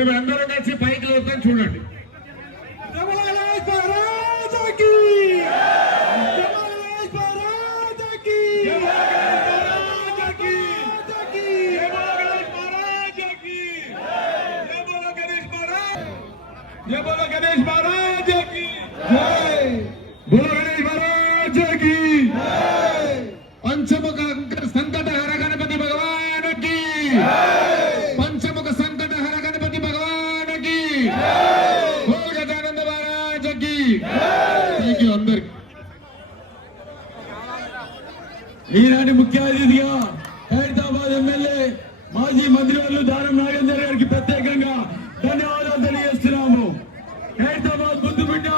మేము అందరం కలిసి పైకి లేపుతాం చూడండి. जय बोलो गणेश महाराज की जय बोलो गणेश महाराज की जय पंचमुख संकट हर गणपति भगवान की जय पंचमुख संकट हर गणपति भगवान की जय बोल गजानंद महाराज की जय अंदर ఈనాటి ముఖ్య అతిథిగా హైదరాబాద్ ఎమ్మెల్యే మాజీ మంత్రివర్యులు దానం నాగేందర్ గారికి ప్రత్యేకంగా ధన్యవాదాలు తెలియజేస్తున్నాము. హైదరాబాద్ ముద్దు బిడ్డ